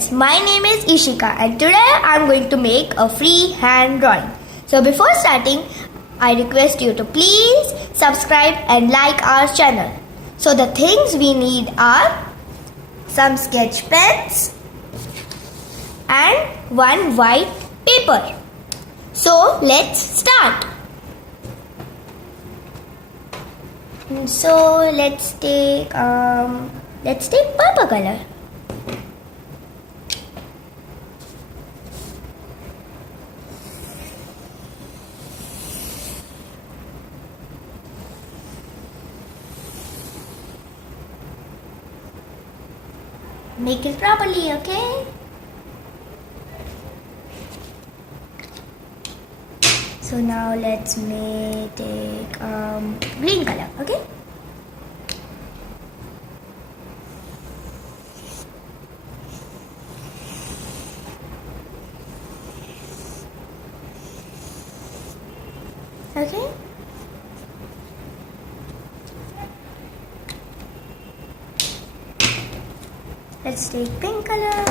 friends, my name is Ishika and today I am going to make a free hand drawing. So before starting, I request you to please subscribe and like our channel. So the things we need are some sketch pens and one white paper. So let's start. So let's take purple color. Make it properly, okay? So now let's take green color, okay? Okay? Let's take pink color.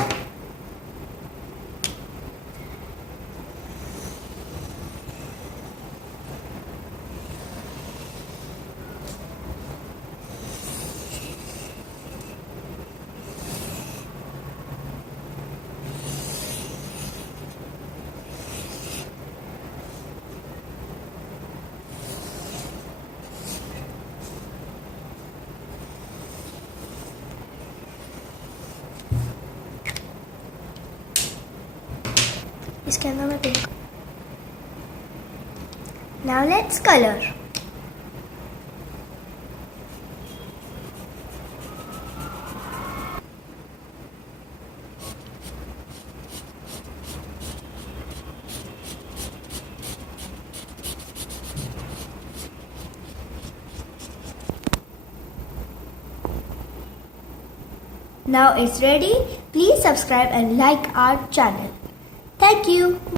इसके अंदर मैं pink. Now let's color. Now it's ready. Please subscribe and like our channel. Thank you.